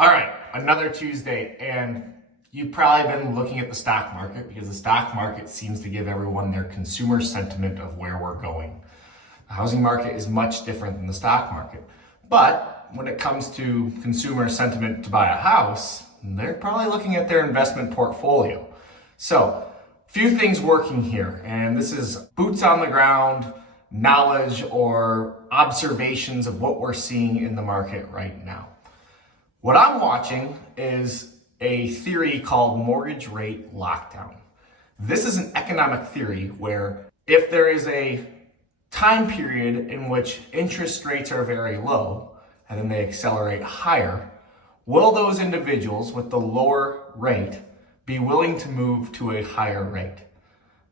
All right, another Tuesday, and you've probably been looking at the stock market because the stock market seems to give everyone their consumer sentiment of where we're going. The housing market is much different than the stock market, but when it comes to consumer sentiment to buy a house, they're probably looking at their investment portfolio. So, few things working here, and this is boots on the ground, knowledge or observations of what we're seeing in the market right now. What I'm watching is a theory called mortgage rate lockdown. This is an economic theory where if there is a time period in which interest rates are very low and then they accelerate higher, will those individuals with the lower rate be willing to move to a higher rate?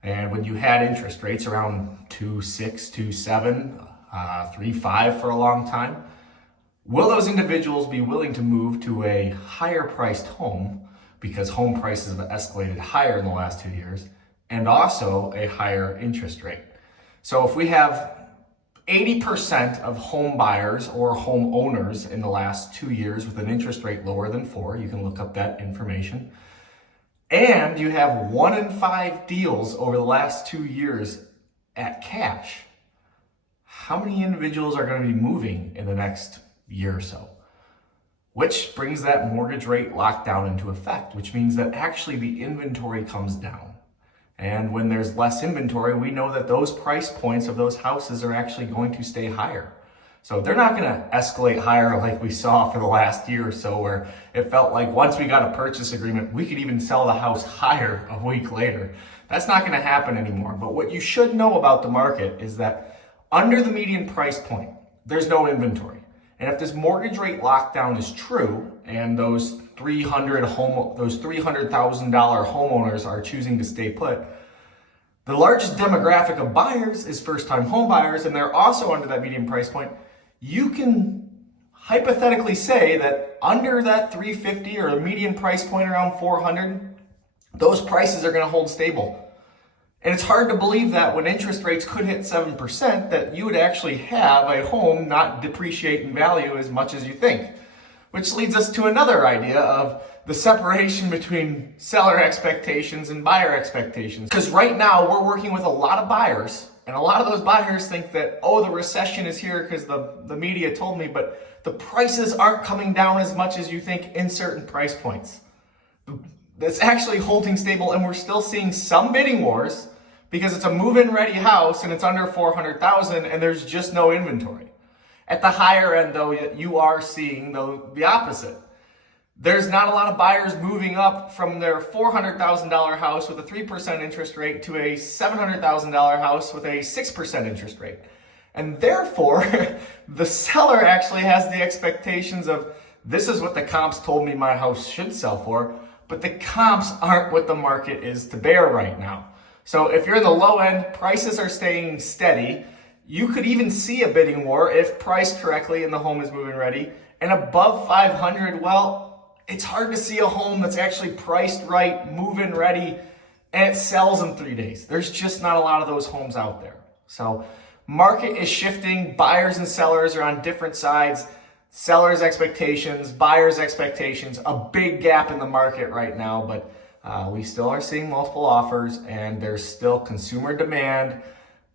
And when you had interest rates around 2.6, 2.7, 3.5 for a long time, will those individuals be willing to move to a higher priced home because home prices have escalated higher in the last 2 years and also a higher interest rate? So if we have 80% of home buyers or home owners in the last 2 years with an interest rate lower than 4, you can look up that information, and you have 1 in 5 deals over the last 2 years at cash, how many individuals are going to be moving in the next year or so? Which brings that mortgage rate lockdown into effect, which means that actually the inventory comes down. And when there's less inventory, we know that those price points of those houses are actually going to stay higher. So they're not going to escalate higher like we saw for the last year or so, where it felt like once we got a purchase agreement, we could even sell the house higher a week later. That's not going to happen anymore. But what you should know about the market is that under the median price point, there's no inventory. And if this mortgage rate lockdown is true, and those $300,000 homeowners are choosing to stay put, the largest demographic of buyers is first-time home buyers, and they're also under that median price point. You can hypothetically say that under that 350 or a median price point around 400, those prices are going to hold stable. And it's hard to believe that when interest rates could hit 7%, that you would actually have a home not depreciate in value as much as you think. Which leads us to another idea of the separation between seller expectations and buyer expectations. Because right now we're working with a lot of buyers, and a lot of those buyers think that, oh, the recession is here because the media told me, but the prices aren't coming down as much as you think in certain price points. That's actually holding stable, and we're still seeing some bidding wars because it's a move-in ready house and it's under $400,000 and there's just no inventory. At the higher end, though, you are seeing the opposite. There's not a lot of buyers moving up from their $400,000 house with a 3% interest rate to a $700,000 house with a 6% interest rate. And therefore, the seller actually has the expectations of, this is what the comps told me my house should sell for, but the comps aren't what the market is to bear right now. So if you're in the low end, prices are staying steady. You could even see a bidding war if priced correctly and the home is move-in ready. And above 500, well, it's hard to see a home that's actually priced right, move-in ready, and it sells in 3 days. There's just not a lot of those homes out there. So market is shifting. Buyers and sellers are on different sides. Sellers' expectations, buyers' expectations, a big gap in the market right now, but we still are seeing multiple offers and there's still consumer demand,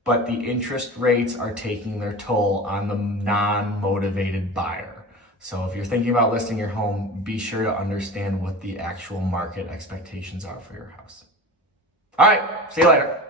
but the interest rates are taking their toll on the non-motivated buyer. So if you're thinking about listing your home, be sure to understand what the actual market expectations are for your house. All right, see you later.